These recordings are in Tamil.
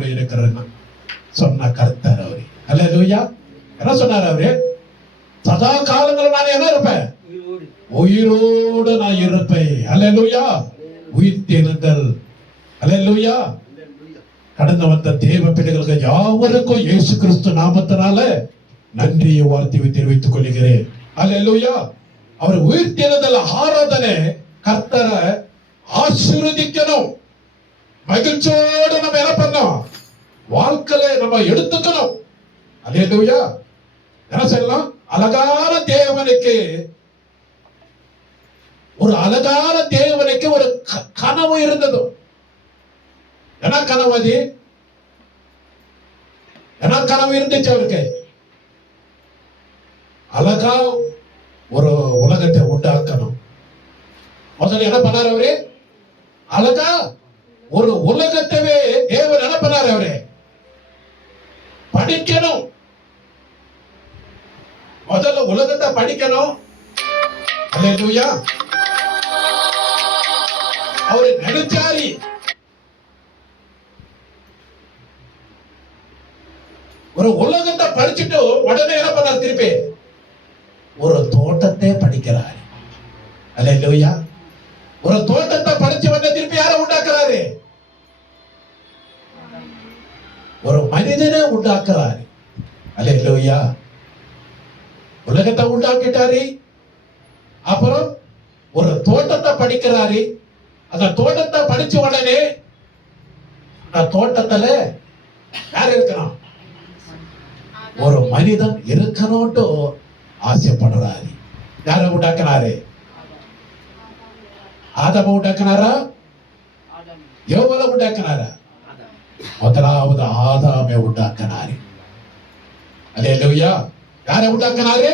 கூட இருக்கிறேன்னு சொன்ன கர்த்தர் அவரு. அல்லேலூயா. என்ன சொன்னார் அவரு? சதா காலங்கள் நான் என்ன இருப்பேன்? உயிரோடு நான் இருப்பேன். அல்லேலூயா. உயிர் தெழுதல். அல்லேலூயா. கடந்து வந்த தேவ பிள்ளைகளுக்கு யாவருக்கும் இயேசு கிறிஸ்து நாமத்தினால நன்றியை வாழ்த்தி தெரிவித்துக் கொள்கிறேன். அல்லேலூயா. அவர் உயிர் தெழுதல் ஆராதனை கர்த்தரை ஆசீர்வதிக்கணும். மகிழ்ச்சியோடு நம்ம என்ன பண்ணோம்? வாழ்க்கையில நம்ம எடுத்துக்கணும். அல்லேலூயா. என்ன சொல்லலாம்? அழகான தேவனுக்கு ஒரு அழகான தேவனுக்கு ஒரு கனவு இருந்தது. என்ன கனவு அது? என்ன கனவு இருந்துச்சு அவருக்கு? அழகா ஒரு உலகத்தை உண்டாக்கணும். முதல்ல என்ன பண்ணாரு அவரு? அழகா ஒரு உலகத்தவே தேவன் என்ன பண்ணாரு அவரு? படிக்கணும். முதல்ல உலகத்தை படிக்கணும். அல்லேலூயா. அவரு நினைச்சாரி ஒரு உலகத்தை படிச்சுட்டு உடனே என்ன பண்ணார்? திருப்பி ஒரு தோட்டத்தை படிக்கிறாரு. அல்லேலூயா. ஒரு தோட்டத்தை படிச்சு வந்து திருப்பி யாரை உண்டாக்குறாரு? ஒரு மனிதனை உண்டாக்குறாரு. அல்லேலூயா. உலகத்தை உண்டாக்கிட்டாரு. அப்புறம் ஒரு தோட்டத்தை படிக்கிறாரு. அந்த தோட்டத்தை படிச்ச உடனே அந்த தோட்டத்துல யார் இருக்கணும்? ஒரு மனிதன் இருக்கணும்ட்டு ஆசைப்படுறாரு. யாரை உண்டாக்குறாரு? ஆதாமை உண்டாக்குனாரா? யோவாளை உண்டாக்குனாரா? முதலாவது ஆதாமை உண்டாக்குனாரு. அல்லேலூயா. யாரை உண்டாக்குனாரு?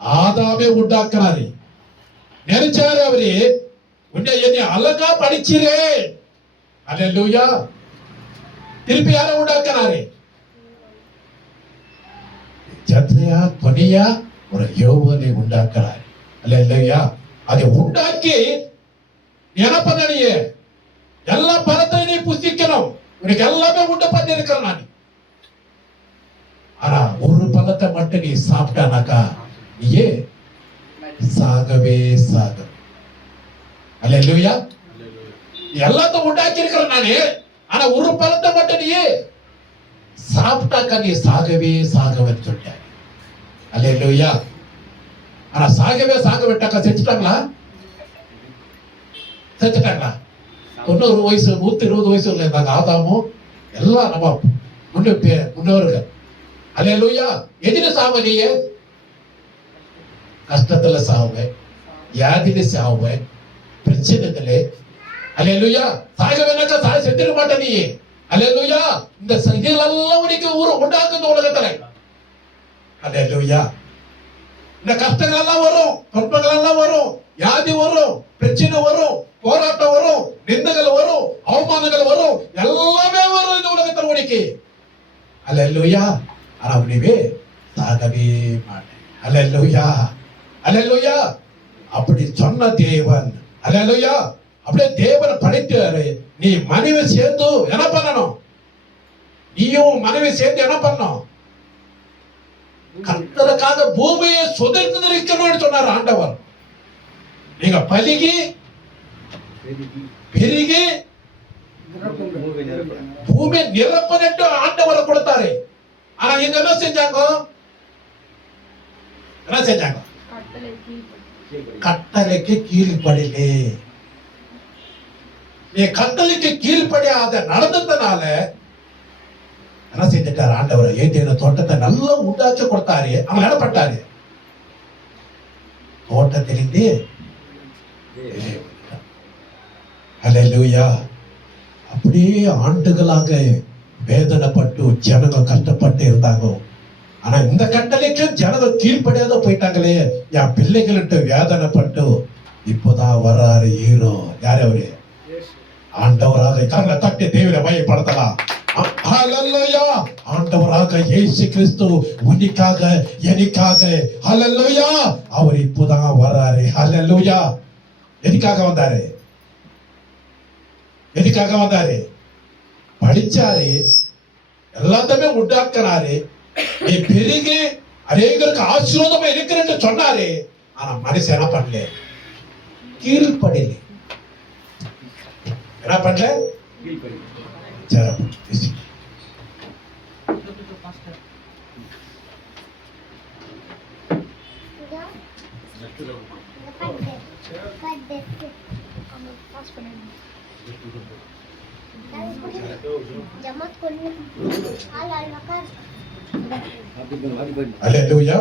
ஆதாமை உண்டாக்குனாரு. நினைச்சாரு அவரு, என்னை அழகா படிச்சிரே. அல்லேலூயா. திருப்பி யாரை உண்டாக்குனாரு? ஜத்ரியா துணியா ஒரு யோவானை உண்டாக்குறாரு. அல்லேலூயா. அதை உண்டாக்கி என்ன பண்ண? நீ எல்லா பழத்தையும் நீ புசிக்கணும். உனக்கு எல்லாமே உண்டு பண்ணி இருக்கிறேன் நான். ஆனா ஒரு பழத்தை மட்டும் நீ சாப்பிட்டானாக்கா நீயே சாகவே சாக. அல்லேலூயா. எல்லாத்தையும் உண்டாக்கி இருக்கிறேன் நானே. ஆனா ஒரு பழத்தை மட்டும் நீ சாப்பிட்டாக்கா நீ சாகவே சாகவேன்னு சொல்லிட்டாரு. அல்லேலூயா. ஆனா சாகவே சாக விட்டாக்கா செத்துட்டாங்களா? செத்துட்டாங்களா? 90 வயசு 120 வயசு இருந்தாங்க ஆதாமும் எல்லாம் நம்ம முன்னோர்கள். அல்லேலூயா. எதிர சாவனிய கஷ்டத்துல சாவேன், வியாதியில சாவேன், பிரச்சனைகளே. அல்லேலூயா. சாகவேனாக்கா சாக செத்துட மாட்டே நீ. அல்லேலூயா. இந்த இதெல்லாம் உனக்கு உண்டாக்குது உலகத்துல. அல்லேலூயா. இந்த கஷ்டங்கள் எல்லாம் வரும், துன்பங்கள் எல்லாம் வரும், வியாதி வரும், பிரச்சனை வரும், போராட்டம் வரும், நிந்தங்கள் வரும், அவமானங்கள் வரும், எல்லாமே வரும் இந்த உலகத்தில் உனக்கு. அல்லேலூயா. ஆனா உனிவே சாகவே மாட்டேன். அல்லேலூயா. அல்லேலூயா. அப்படி சொன்ன தேவன். அல்லேலூயா. அப்படியே தேவன் படைத்தாரு. நீ மனைவி சேர்ந்து என்ன பண்ணணும்? நீயும் மனைவி சேர்ந்து என்ன பண்ணணும்? கர்த்தருக்காக பூமியை சுதந்திரிக்கணும்னு சொன்னார் ஆண்டவர். நீங்க பலிகி பெருகி பூமி நிரப்பனட்டு ஆண்டவரை கொடுத்தாரு. ஆனா இங்க என்ன செஞ்சாங்க? என்ன செஞ்சாங்க? கட்டளைக்கு கீழ்ப்படிலே. நீ கட்டளைக்கு கீழ்ப்படியாத நடந்ததுனால என்ன செஞ்சிட்டாரு ஆண்டவர்? ஏதேன தோட்டத்தை நல்லா உண்டாச்சு கொடுத்தாரு. அவங்க என்ன பண்ணாரு? தோட்டத்திலிருந்து அல்லேலூயா. அப்படியே ஆண்டுகளாக வேதனைப்பட்டு ஜனங்கள் கஷ்டப்பட்டு இருந்தாங்க. ஆனா இந்த கட்டளைக்கு ஜனங்கள் கீழ்ப்படியாத போயிட்டாங்களே. என் பிள்ளைகள்ட்டு வேதனைப்பட்டு இப்போதான் வர்றாரு ஹீரோ. யாரு அவரு? ஆண்டவராக. கரங்களை தட்டி தேவனை மையப்படுத்தலாம். ஹல்லேலூயா. ஆண்டவராக இயேசு கிறிஸ்து உனக்காக எனக்காக. ஹல்லேலூயா. அவர் இப்போதான் வர்றாரு. ஹல்லேலூயா. எதுக்காக வந்தாரு? எதுக்காக வந்தாரு? படிச்சாரு, எல்லாத்தையுமே உண்டாக்குறாரு, நீ பெருகி அநேகருக்கு ஆசீர்வாதமா இருக்கிறேன்னு சொன்னாரு. ஆனா மனுஷன் என்ன பண்ணல? கீழ்ப்படில. என்ன பண்ணல? Haleluya.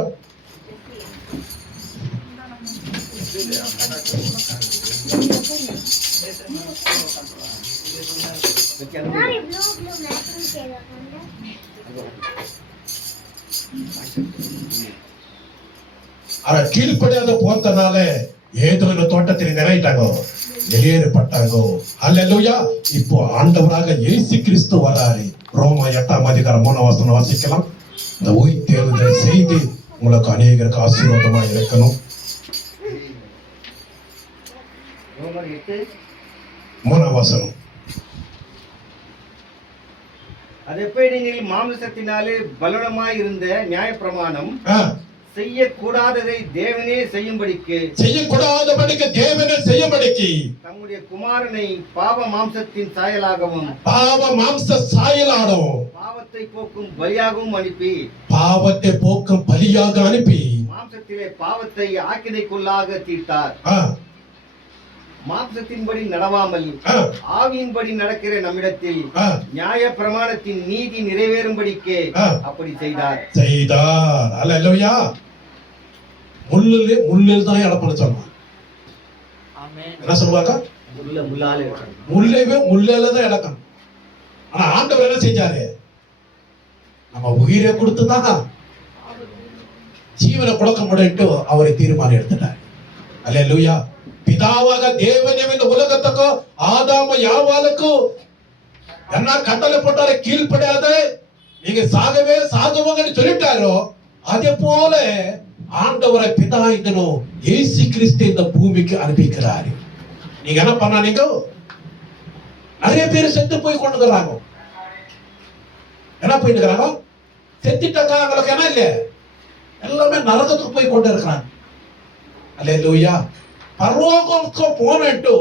கீழ்ப்படியாத போறதுனால ஏதோ தோட்டத்தில் நிறையிட்டாங்க, வெளியேறப்பட்டாங்க. ஹல்லேலூயா. இப்போ ஆண்டவராக இயேசு கிறிஸ்து வராரு. ரோமா 8ஆம் அதிகாரம் 3ஆம் வசனம் வாசிக்கலாம். இந்த உயிர் தேடுதல் செய்து உங்களுக்கு அநேகருக்கு ஆசீர்வாதமா இருக்கணும். 3ஆம் வசனம். அதெப்படி நீங்கள் மாம்சத்தினாலே பலவீனமாய் இருந்த நியாயப்பிரமாணம் செய்யக்கூடாததை தேவனே செய்யும்படிக்கு தம்முடைய குமாரனை பாவ மாம்சத்தின் சாயலாகவும் பாவத்தை போக்கும் பலியாக அனுப்பி மாம்சத்திலே பாவத்தை ஆக்கினைக்குள்ளாக தீர்த்தார். மாம்சத்தின்படி நடவாமல் ஆவியின்படி நடக்கிற நம்மிடத்தில் நியாய பிரமாணத்தின் நீதி நிறைவேறும்படிக்கே அப்படி செய்தார். அல்லேலூயா. முள்ளில் தான் இடப்பட சொல்லுவாங்க. என்ன சொல்லுவாங்க? முள்ளவே முள்ளால தான் இடக்கணும். ஆனா ஆண்டவர் என்ன செஞ்சாரு? நம்ம உயிரை கொடுத்துதான் ஜீவனை கொடுக்க முடியும் அவரை தீர்மானம் எடுத்துட்டார். அல்லேலூயா. பிதாவாக தேவனே இந்த உலகத்துக்கும் ஆதாம யாவாலுக்கும் என்ன கட்டளை போட்டாரு? கீழ்ப்படியாத நீங்க சாகுவாங்கன்னு சொல்லிட்டாரோ, அதே போல ஆண்டவரை பிதா இதனும் இயேசு கிறிஸ்து இந்த பூமிக்கு அனுப்பிக்கிறாரு. நீங்க என்ன பண்ணானீங்க? நிறைய பேர் செத்து போய் கொண்டுக்கிறாங்க. என்ன போயிருக்கிறாங்க? செத்துட்டாங்க. அவங்களுக்கு என்ன இல்ல, எல்லாமே நரகத்துக்கு போய் கொண்டு இருக்கிறாங்க. அல்லேலூயா. பரலோகத்துக்கு போனட்டு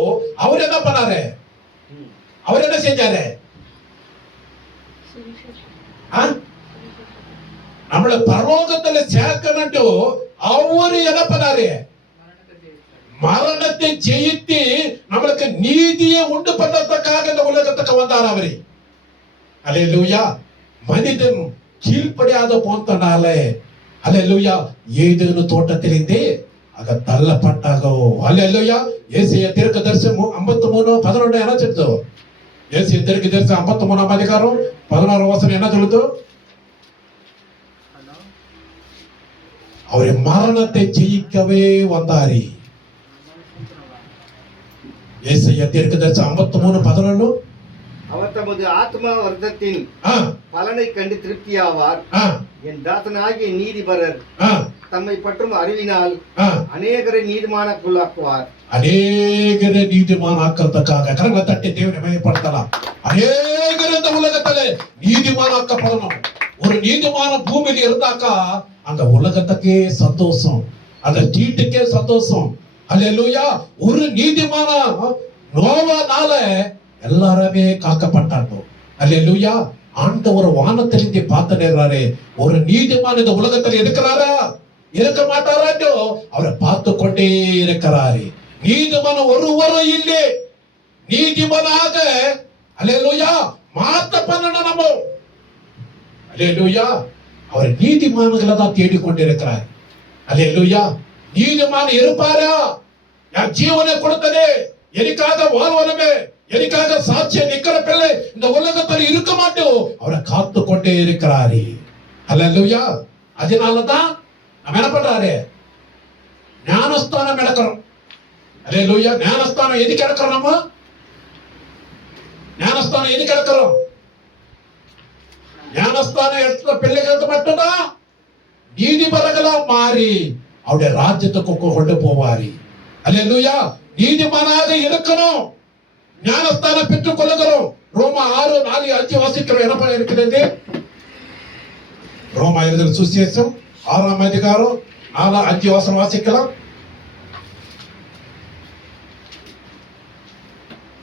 அவர் என்ன பண்ணாரு? அவர் என்ன செஞ்சாரு? நம்மள பரலோகத்துல சேர்க்கணும்ட்டு அவரு என்ன பண்ணாரு? மரணத்தை ஜெயித்து நம்மளுக்கு நீதியை உண்டு பண்றதுக்காக இந்த உலகத்துக்கு வந்தார் அவரு. அல்லேலூயா. மனிதன் கீழ்ப்படியாத போனதுனால அல்லேலூயா ஏதேனு தோட்டத்திலிருந்து அங்க தள்ளப்பட்டாங்க. அல்லேலூயா. ஏசாயா தீர்க்கதரிசனம் 53:11 என்ன சொல்லுது? ஏசாயா தீர்க்கதரிசனம் 53ஆம் அதிகாரம் 16ஆம் வசனம் என்ன சொல்லுது? அவரை மரணத்தை ஜெயிக்கவே வந்தாரு. ஏசாயா தீர்க்கதரிசனம் 53:11 அவர் தமது ஆத்மா வர்த்தத்தின் பலனை கண்டு திருப்தியாவார். என் தாசனாகிய நீதிபரர் தம்மை பற்றும் அறிவினால் அநேகரை நீதிமானாக்குள்ளாக்குவார். அநேகரை நீதிமானாக்கிறதுக்காக கரங்களை தட்டி தேவனை மகிமைப்படுத்தலாம். அநேகர் இந்த உலகத்துல நீதிமானாக்கப்படணும். ஒரு நீதிமான பூமியில இருந்தாக்கா அந்த உலகத்துக்கே சந்தோஷம், அந்த வீட்டுக்கே சந்தோஷம். அல்லேலூயா. ஒரு நீதிமான நோவானால எல்லாருமே காக்கப்பட்டாங்க. அல்லேலூயா. ஆண்டவர் வானத்திலிருந்து பார்த்துறாரு. ஒரு நீதிமான் இந்த உலகத்தில் இருக்கிறாரா இருக்க மாட்டாரோ அவரை பார்த்து கொண்டே இருக்கிறாரு. நீதிமான ஒருவரும் இல்லை. நீதிமானாக அல்லேலூயா மாத்த பண்ணணும் நம்ம. அல்லேலூயா. அவர் நீதிமான்களை தான் தேடிக்கொண்டிருக்கிறார். அல்லேலூயா. நீதிமான் இருப்பாரா? என் ஜீவனை கொடுத்ததே எனக்காக வாழ்வனமே, எனக்காக சாட்சியம் நிக்கிற பிள்ளை இந்த உலகத்தில் இருக்க மாட்டோம். அவரை காத்து கொண்டே இருக்கிறாரு. அல்லேலூயா. அதனாலதான் நம்ம என்ன பண்றாரு? ஞானஸ்தானம் எடுக்கிறோம். அல்லேலூயா. ஞானஸ்தானம் எதுக்கு எடுக்கிறோம்? நம்ம ஞானஸ்தானம் எதுக்கு எடுக்கிறோம்? ஞானஸ்தானம் எடுத்த பிள்ளைகளுக்கு மட்டும்தான் நீதிபதிகளா மாறி அவருடைய ராஜ்யத்துக்கு கொண்டு போவாரு. அல்லேலூயா. நீதிமானாக இருக்கணும். ஞானஸ்தானம் பெற்றுக் கொள்ளுகிறோம். ரோமா 6:4-5 வாசிக்கிறோம். என்ன இருக்கிறது? ரோமா எழுதின சுவிசேஷம் 6ஆம் அதிகாரம் 4-5 வசனம் வாசிக்கலாம்.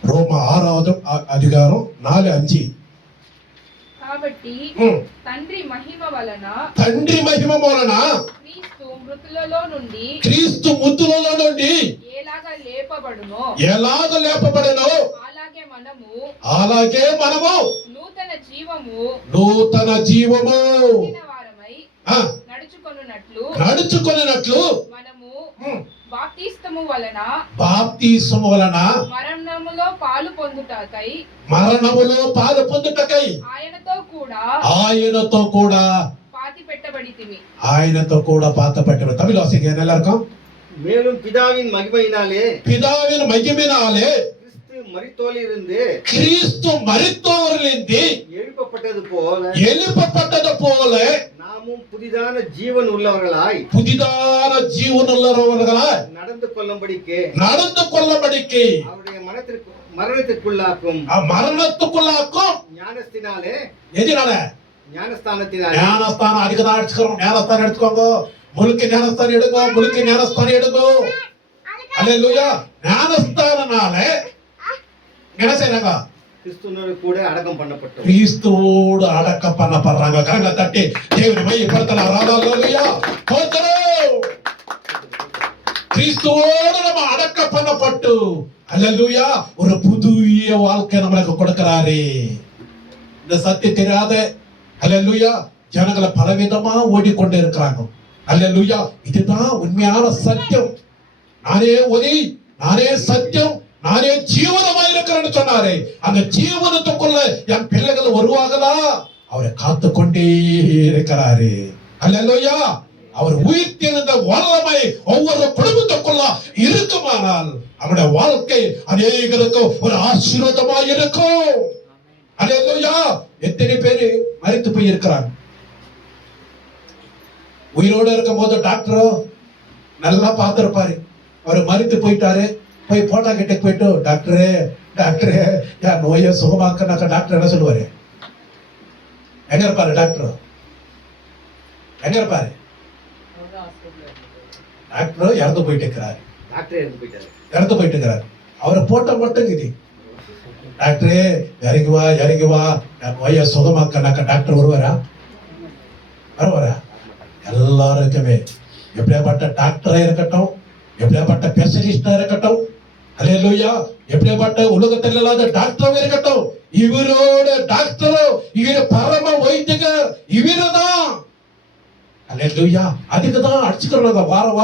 ரோமா 6வது அதிகாరం 4-5. కాబట్టి తండ్రి మహిమ వలన క్రీస్తు మృతులలో నుండి ఎలాగ లేపబడునో అలాగే మనము నూతన జీవము నడుచుకొనున్నట్లు బాప్తిస్మము వలన మరణములో పాలు పొందుటకై ఆయనతో కూడా பாத்தி పెట్టబడితిమి. ఆయనతో కూడా పాత పెట్టబడి. தமிழ் வாசிங்க எல்லாருக்கும். மேலும் பிதாவின் மகிமையினாலே கிறிஸ்து மரித்தோரிலிருந்து எழுப்பப்பட்டது போல நாமும் புதிதான ஜீவன் உள்ளவர்களாய் நடந்து கொள்ளும்படிக்கு அவருடைய மரணத்துக்குள்ளாக்கும் ஞானஸ்தினாலே ஞானஸ்தானம் அதுக்குதான் அடிச்சுக்கிறோம். ஞானஸ்தானம் எடுத்துக்கோங்க. முழுக்க ஞானஸ்தானம் எடுங்கோ. அல்லேலூயா. ஞானஸ்தானனால என்ன செய்றாங்க? கிறிஸ்துவோடு கூட அடக்கம் பண்ணப்பட்டோம். கிறிஸ்துவோடு அடக்கம் பண்ணப்படுறாங்க. கரங்களை தட்டி தேவனை மையப்படுத்தலாம். அல்லேலூயா. ஸ்தோத்திரம். கிறிஸ்துவோடு நம்ம அடக்கம் பண்ணப்பட்டு அல்லேலூயா ஒரு புதிய வாழ்க்கை நமக்கு கொடுக்கிறாரே. இந்த சத்தியம் தெரியாத அல்லேலூயா ஜனங்களை பலவிதமா ஓடிக்கொண்டே இருக்கிறாங்க. அல்லேலூயா. இதுதான் உண்மையான சத்தியம். நானே ஒளி, நானே சத்தியம், நானே ஜீவனமா இருக்கிறேன்னு சொன்னாரே. அந்த ஜீவனத்துக்குள்ள என் பிள்ளைகள் வருவாங்களா? அவரை காத்து கொண்டே இருக்கிறாரு. அல்லேலூயா. அவர் உயிர்த்தெழுந்த வல்லமை ஒவ்வொரு குடும்பத்துக்குள்ள இருக்குமானால் அவருடைய வாழ்க்கை அநேகருக்கு ஒரு ஆசீர்வாதமா இருக்கும். அல்லேலூயா. எத்தனை பேரு மரித்து போய் இருக்கிறாங்க. உயிரோடு இருக்கும் போது டாக்டரோ நல்லா பார்த்திருப்பாரு. அவர் மரித்து போயிட்டாரு. போய் போட்டா கிட்ட போயிட்டு டாக்டரே என் நோயை சுகமாக்க டாக்டர் என்ன சொல்லுவாரு? எங்க இருப்பாரு டாக்டர்? எங்க இருப்பாரு? டாக்டர் இறந்து போயிட்டு இருக்கிறாரு. அவரை போட்ட மட்டும் இது டாக்டரே இறங்கி வா என் நோயை சுகமாக்க டாக்டர் வருவாரா? எல்லாருக்குமே எப்படியாப்பட்ட டாக்டரா இருக்கட்டும், எப்படியாப்பட்ட ஸ்பெஷலிஸ்டா இருக்கட்டும், அல்லேலூயா, எப்படியாப்பட்ட உலகத்தில் இல்லாத டாக்டரும் இருக்கட்டும், இவரோட டாக்டரோ இவரு பரம வைத்தியர் இவருதான். அல்லேலூயா. அதுக்குதான் அடிச்சுக்கிறோம். வாரம்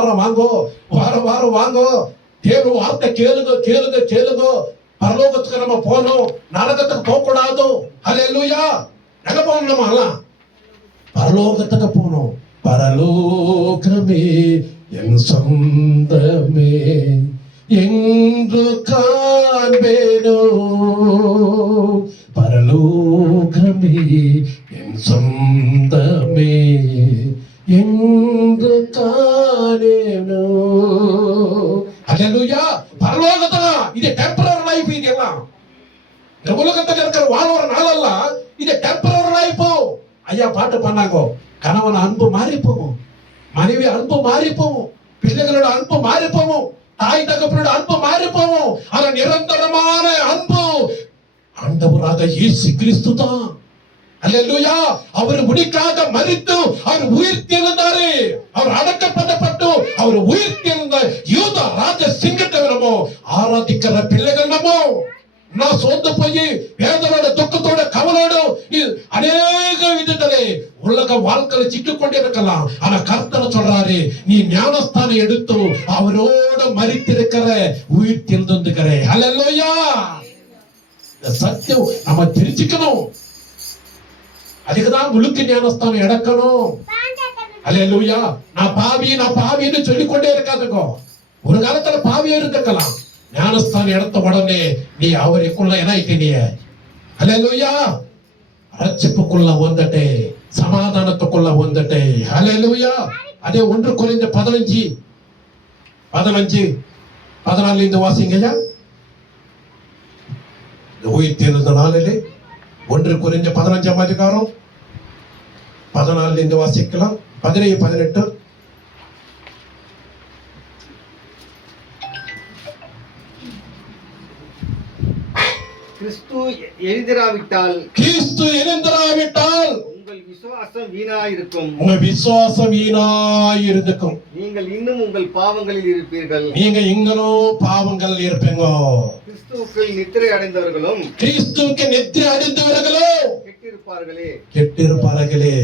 வாங்கோ. தேவ வார்த்தை கேளுங்க. பரலோகத்துக்கு நம்ம போகணும், நரகத்துக்கு போக கூடாது. அல்லேலூயா. எங்க போகணும்? நம்ம எல்லாம் பரலோகத்துக்கு போகணும். பரலோகமே என் சொந்தமே என்று காண்பேனோ. பரலோகமே என் சொந்தமே என்று காணேனோ. அல்லேலூயா. பரலோகத்துல இது டெம்பரரி லைஃப். இதெல்லாம் இந்த உலகத்துல இருக்கிற வாழ்ற நாளெல்லாம் இது டெம்பரரி லைஃப். ஐயா பாட்டு பண்ணாங்க. கணவன் அன்பு மாறி போகும், மனைவி அன்பு மாறி போகும், பிள்ளைகளோட அன்பு மாறி போகும், தாய் தகப்பனோட அன்பு மாறி போகும். ஆனா நிரந்தரமான அன்பு ஆண்டவராக இயேசு கிறிஸ்து தான். அல்லேலூயா. அவர் முடிக்காக மரித்து அவர் உயிர்த்தெழுந்தாரு. அவர் அடக்கப்பட்டு அவர் உயிர்த்தெழுந்த யூத ராஜ சிங்கத்தை நம்ம ஆராதிக்கிற பிள்ளைகள் நான் சோர்ந்து போய் வேதனோட துக்கத்தோட கவலோட அநேக விதத்திலே உலக வாழ்க்கையில சிக்கிக்கொண்டே இருக்கலாம். ஆனா கர்த்தர் சொல்றாரு, நீ ஞானஸ்தானம் எடுத்து அவரோட மரித்திருக்கிற உயிர் தெரிந்துக்கிற. அல்லேலூயா. இந்த சத்தியம் நம்ம தெரிஞ்சுக்கணும். அதுக்குதான் முழுக்க ஞானஸ்தானம் எடுக்கணும். அல்லேலூயா. நான் பாவின்னு சொல்லிக்கொண்டே இருக்காதுங்க. ஒரு காலத்துல பாவியா இருக்கலாம். ஞானஸ்தானம் எடுத்த உடனே நீ அவருக்குள்ள என்ன? அல்லேலூயா. ரட்சிப்புக்குள்ள வந்துட்டே, சமாதானத்துக்குள்ள வந்துட்டே. அல்லேலூயா. அதே 1 கொரிந்தியர் 15:14 வாசிங்கய்யா. உயிர்த்தெழுந்த நாளிலே 1 கொரிந்தியர் 15ஆம் அதிகாரம் 14 இருந்து வாசிக்கலாம். 17 18. கிறிஸ்து எழுந்திராவிட்டால் உங்கள் விசுவாசம் வீணாயிருக்கும். உங்கள் விசுவாசம் வீணாயிருக்கும். நீங்கள் இன்னும் உங்கள் பாவங்களில் இருப்பீர்கள். நீங்க இன்னும் பாவங்கள் இருப்பீங்க. கிறிஸ்துவுக்குள் நித்திரை அடைந்தவர்களும் கெட்டிருப்பார்களே.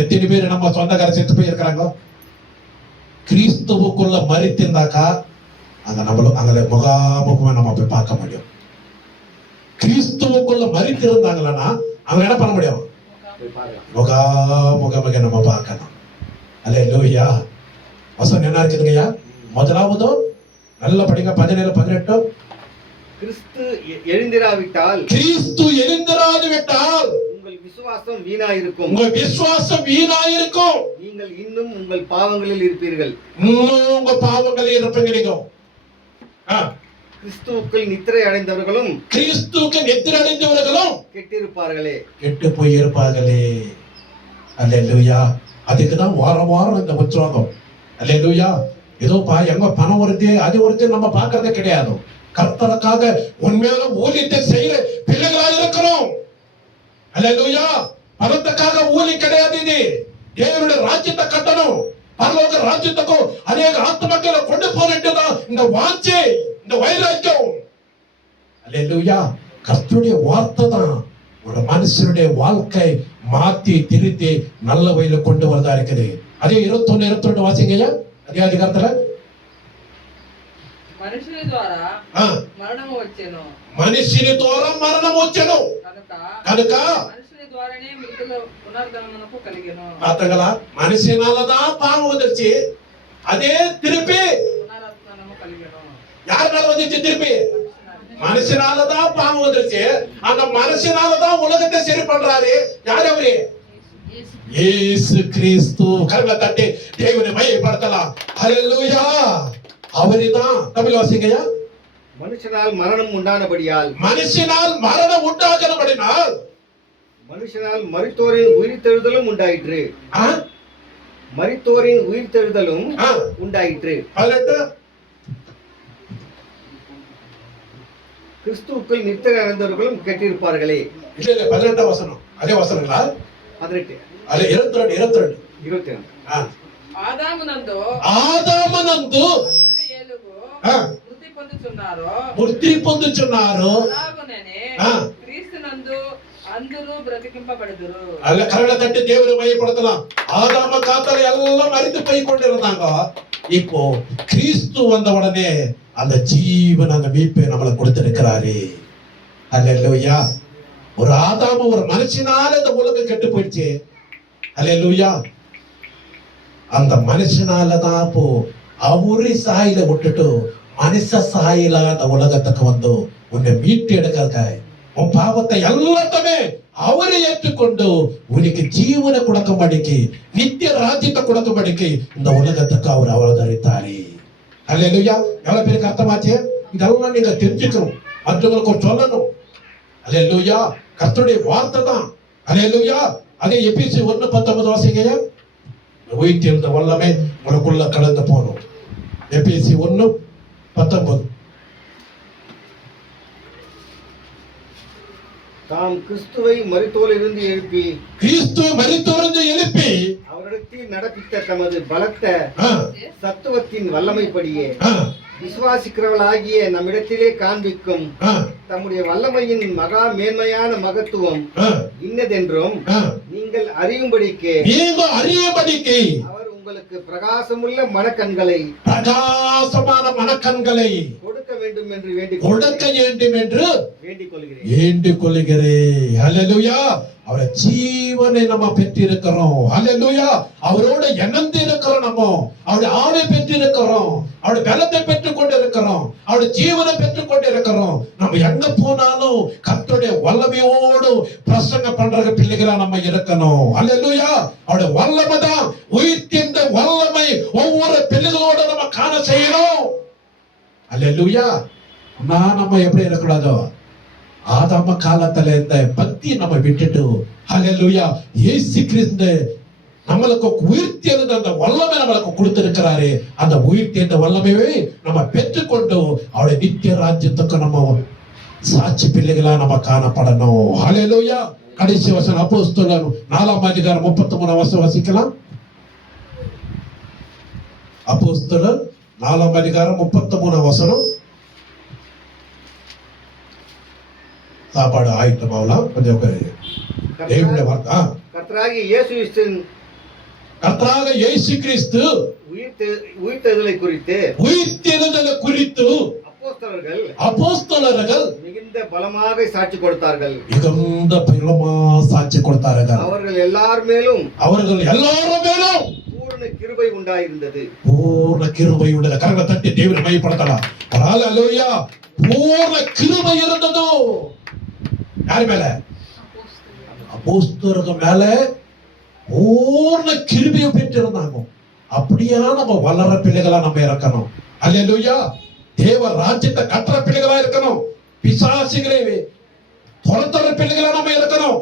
எத்தனை பேர் நம்ம சொந்தக்கார செத்து போய் இருக்கிறாங்க? கிறிஸ்துவுக்குள்ள மரித்திருந்தாக்கா அங்க நம்மளும் முகாமுகமா நம்ம போய் பார்க்க முடியும். கிறிஸ்துவுக்குள்ள மரித்திருந்தாங்களா அவங்க என்ன பண்ண முடியும்? முகாமுகமாக நம்ம பார்க்கலாம். அல்லேலூயா. வசனம் என்ன இருக்குதுங்கய்யா? முதலாவது நல்ல படிங்க 17 18. கிறிஸ்து எழுந்திராவிட்டால் உங்கள் விசுவாசம் வீணாயிருக்கும். நீங்கள் இன்னும் உங்கள் பாவங்களில் இருப்பீர்கள். உங்க பாவங்களில் இருப்பீங்க. நீங்க கிறிஸ்துவுக்குள் நித்திரை அடைந்தவர்களும் கெட்டிருப்பார்களே. கெட்டு போய் இருப்பார்களே. அல்லேலூயா. அதுக்குதான் வாரம் வாரம் இந்த உற்சாகம். அல்லேலூயா. ஏதோ எங்க பணம் வருது அது வருது நம்ம பார்க்கறதே கிடையாது. கர்த்தருக்காக உண்மையான ஊழியத்தை செய்யற பிள்ளைகளாக இருக்கிறோம். அல்லேலூயா. பணத்துக்காக ஊழி கிடையாது. இது தேவனுடைய ராஜ்யத்தை கட்டணும். பரலோக ராஜ்யத்துக்கும் அநேக ஆத்மக்களை கொண்டு போறதுதான் இந்த வாஞ்சை, இந்த வைராக்கியம். அல்லேலூயா. கர்த்தருடைய வார்த்தை தான் ஒரு மனுஷனுடைய வாழ்க்கை மாத்தி திருத்தி நல்ல வழியில கொண்டு வரதா இருக்குது. அதே 21 22 வாசிங்கய்யா. அதே அதிகாரத்துல మనుషుని ద్వారా మరణము వచ్చెను. కనుక మనుషుని ద్వారానే మృతుల పునరుద్ధరణకు కలిగెను. பார்த்தங்களா? மனுஷனாலதான் பாவம் வந்துருச்சு. அதே திருப்பி పునరుద్ధరణము కలిగెను. யாருனால வந்துச்சு? திருப்பி மனுஷனாலதான் பாவம் வந்துருச்சு. அந்த மனுஷனாலதான் உலகத்தை சரி பண்றாரு. யார் அவரு? இயேசு கிறிஸ்து. கரங்களை தட்டி தேவனை மையப்படுத்தலாம். ஹல்லேலூயா. அவரிதான். தமிழ் வாசிங்கய்யா. மனுஷனால் மரணம் உண்டானபடியால் மனுஷனால் மரித்தோரின் உயிர்த்தெழுதலும் உண்டாயிற்று. மரித்தோரின் உயிர்த்தெழுதலும் உண்டாயிற்று. கிறிஸ்துவுக்குள் நித்திரை அடைந்தவர்களும் கெட்டிருப்பார்களே. 18 வசனம். அதே வசனங்களா? 18 அல்ல 22 22. ఆదామునందు మృతి పొందుచున్నారు. క్రీస్తునందు అందరూ బ్రతికింపబడుదురు. அல்ல கரங்களை தட்டி தேவனை மையப்படுத்தலாம். ஆதாம காத்தல எல்லாம் மரித்து போய் கொண்டிருந்தாங்க. இப்போ கிறிஸ்து வந்த உடனே அந்த ஜீவன் அந்த மீட்பை நம்மளை கொடுத்திருக்கிறாரு. அல்லேலூயா. ஒரு ஆதாம ஒரு மனுஷனால இந்த உலகம் கெட்டு போயிடுச்சு. அல்லேலூயா. அந்த மனுஷனாலதான் இப்போ அவரு சாயில விட்டுட்டு மனுஷ சாயில அந்த உலகத்துக்கு வந்து உன்னை மீட்டு எடுக்கிறதுக்காக உன் பாவத்தை எல்லாத்தையுமே அவரை ஏற்றுக்கொண்டு உனக்கு ஜீவனை கொடுக்கும்படிக்கு நித்திய ராஜ்யத்தை கொடுக்கும்படிக்கு இந்த உலகத்துக்கு அவர் அவதரித்தாரே. அல்லேலூயா. எவ்வளவு பேருக்கு அர்த்தமாச்சு? இதெல்லாம் நீங்க தெரிஞ்சுக்கணும், மற்றவங்களுக்கு சொல்லணும். அல்லேலூயா. கர்த்தருடைய வார்த்தை தான். அல்லேலூயா. அதே எபேசியர் 1:19 வாசிங்கய்யா. உயிர்த்தெழுந்த வல்லமை உனக்குள்ள கடந்து போகணும். எபேசியர் 1:19. தாம் கிறிஸ்துவை மரித்தோரிலிருந்து எழுப்பி அவரிடத்தில் நடப்பித்த தமது பலத்த சத்துவத்தின் வல்லமைப்படியே விசுவாசிக்கிறவளாகிய நம்மிடத்திலே காண்பிக்கும் தம்முடைய வல்லமையின் மகா மேன்மையான மகத்துவம் இன்னதென்றும் நீங்கள் அறியும்படிக்கு அவர் உங்களுக்கு பிரகாசமுள்ள மனக்கண்களை கொடுக்க வேண்டும் என்று வேண்டிக் கொள்கிறேன். அல்லேலூயா. அவர ஜீவனை நம்ம பெற்றிருக்கிறோம். அல்லேலூயா. அவரோட இணைந்து இருக்கிறோம். நம்ம அவருடைய ஆவை பெற்றிருக்கிறோம். அவருடைய பலத்தை பெற்றுக் கொண்டிருக்கிறோம். அவருடைய ஜீவனை பெற்றுக் கொண்டிருக்கிறோம். நம்ம எங்க போனாலும் கர்த்தருடைய வல்லமையோடு பிரசங்க பண்ற பிள்ளைகளா நம்ம இருக்கணும். அல்லேலூயா. அவருடைய வல்லமை தான் உயிர்த்தெழுந்த வல்லமை ஒவ்வொரு பிள்ளைகளோட நம்ம காண செய்யணும். அல்லேலூயா. நம்ம எப்படி இருக்கக்கூடாதோ ஆதாம காலத்துல இந்த பக்தி நம்ம விட்டுட்டு ஹalleluya இயேசு கிறிஸ்து நம்மளுக்கு உயிர்த்தெழுந்த அந்த வல்லமை நம்மளுக்கு கொடுத்திருக்கிறாரு. அந்த உயிர்த்தெழுந்த வல்லமையை நம்ம பெற்றுக்கொண்டு அவருடைய நித்திய ராஜ்யத்துக்கு நம்ம சாட்சி பிள்ளைகளா நம்ம காணப்படணும். ஹalleluya. கடைசி வசனம் அப்போஸ்தலர் 4ஆம் அதிகாரம் 33ஆம் வசனம் வாசிக்கலாம். அப்போஸ்தலர் 4ஆம் அதிகாரம் 33ஆம் வசனம். சாப்பாடு ஆயிட்டமாவலாம் கொஞ்சம் தேவனுடைய வார்த்தை. கர்த்தராகிய இயேசு கிறிஸ்து உயிர்த்தெழுதலை குறித்து அப்போஸ்தலர்கள் மிகுந்த பலமாக சாட்சி கொடுத்தார்கள். அவர்கள் எல்லார் மேலும் பூரண கிருபை உண்டாயிருந்தது. கரங்களை தட்டி தேவனை மையப்படுத்தலாம். ஹalleluya. பூரண கிருபை இருந்தது. யார் மேல? அப்போஸ்தலர்கள் மேல பூர்ண கிருபையை பெற்றிருந்தாங்க. அப்படியா நம்ம வளர பிள்ளைகளா நம்ம இருக்கணும். அல்லேலூயா. தேவ ராஜ்யத்தை கட்டுற பிள்ளைகளா இருக்கணும். பிசாசுகளை துரத்துற பிள்ளைகளா நம்ம இருக்கணும்.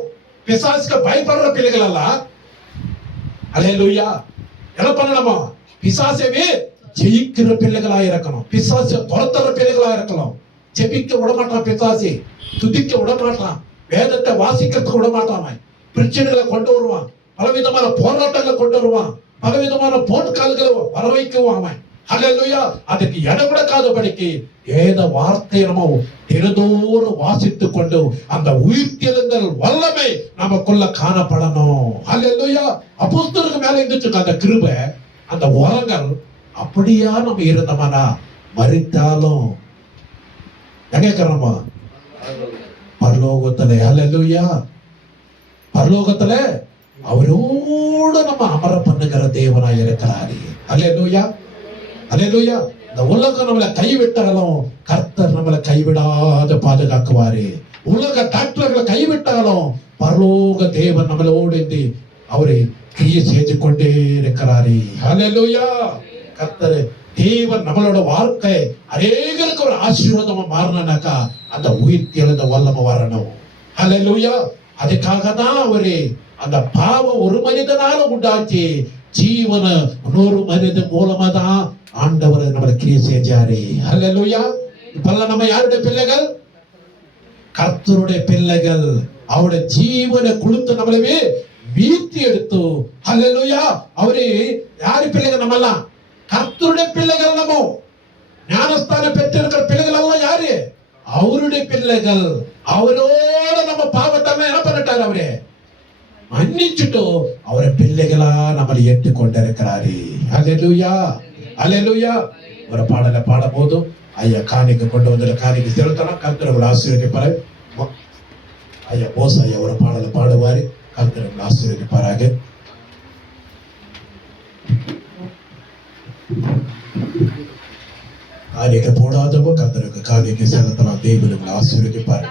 பிசாசுக்கு பயப்படுற பிள்ளைகள் அல்ல. அல்லேலூயா. என்ன பண்ணணுமா? பிசாசவே ஜெயிக்கிற பிள்ளைகளா இருக்கணும். பிசாசை துரத்துற பிள்ளைகளா இருக்கணும். ஜெபிக்க விட மாட்டான் பிசாசி, துதிக்க விட மாட்டான், வேதத்தை வாசிக்கிறதுக்கு விட மாட்டான், பிரச்சனைகளை கொண்டு வருவான், பலவிதமான போராட்டங்களை கொண்டு வருவான், பலவிதமான போர்க்கால்களை வர வைக்குவான் அவன். ஹல்லேலூயா. அதுக்கு இடம் கொடுக்காதபடிக்கு வேத வார்த்தையை நம்ம தினந்தோறும் வாசித்துக் கொண்டு அந்த உயிர்த்தெழுந்தல் வல்லமை நமக்குள்ள காணப்படணும். ஹல்லேலூயா. அப்போஸ்தலருக்கு மேல இருந்துச்சு அந்த கிருபை, அந்த வரங்கள். அப்படியா நம்ம இருந்தோம்னா மரித்தாலும் எங்க இருக்கிறோமா? பரலோகத்துல. ஹல்லேலூயா. பரலோகத்துல அவரோடு நம்ம அமர பண்ணுகிற தேவனாய் இருக்கிறாரு. ஹல்லேலூயா. ஹல்லேலூயா. இந்த உலகம் நம்மளை கைவிட்டாலும் கர்த்தர் நம்மளை கைவிடாத பாதுகாக்குவாரு. உலக டாக்டர்களை கைவிட்டாலும் பரலோக தேவன் நம்மளோடு இருந்து அவரை கிரியை செய்து கொண்டே இருக்கிறாரு. ஹல்லேலூயா. கர்த்தர் தேவன் நம்மளோட வாழ்க்கை அநேகருக்கு ஒரு ஆசீர்வாதமா மாறணும்னாக்கா அந்த உயிர்த்தெழுந்த வல்லமை வரணும். ஹல்லேலூயா. அதுக்காக தான் அவரு அந்த பாவம் ஒரு மனிதனால உண்டாச்சு, ஜீவன இன்னொரு மனிதன் மூலமா தான் ஆண்டவர் நம்மளை கிரியை செஞ்சாரு. ஹல்லேலூயா. இப்பெல்லாம் நம்ம யாருடைய பிள்ளைகள்? கர்த்தருடைய பிள்ளைகள். அவருடைய ஜீவனை கொடுத்து நம்மளவே மீட்டு எடுத்து. ஹல்லேலூயா. அவரு யாரு பிள்ளைகள்? நம்ம எல்லாம் கர்த்தருடைய பிள்ளைகள். நம்ம ஞானஸ்தான பெற்றிருக்கிற பிள்ளைகள் எல்லாம் யாரு? அவருடைய பிள்ளைகள். அவரோட நம்ம பாவத்தை என்ன பண்ணிட்டாரு? அவரே மன்னிச்சுட்டு அவரை பிள்ளைகளா நம்மளை ஏற்றுக்கொண்டிருக்கிறாரு. அல்லேலூயா. அல்லேலூயா. ஒரு பாடலை பாடும் போதும் ஐயா காணிக்கு கொண்டு வந்து காணிக்கு செலுத்தலாம். கர்த்தர் ஆசீர்வதிப்பாரு. ஐயா போஸ் ஐயா ஒரு பாடலை பாடுவாரு. கர்த்தர் ஆசீர்வதிப்பாராக. காணிக்க போடாதவோ கர்த்தருக்கு காணிக்கு செலுத்தலாம். தேவனுக்கு ஆசீர்வதிப்பாரு.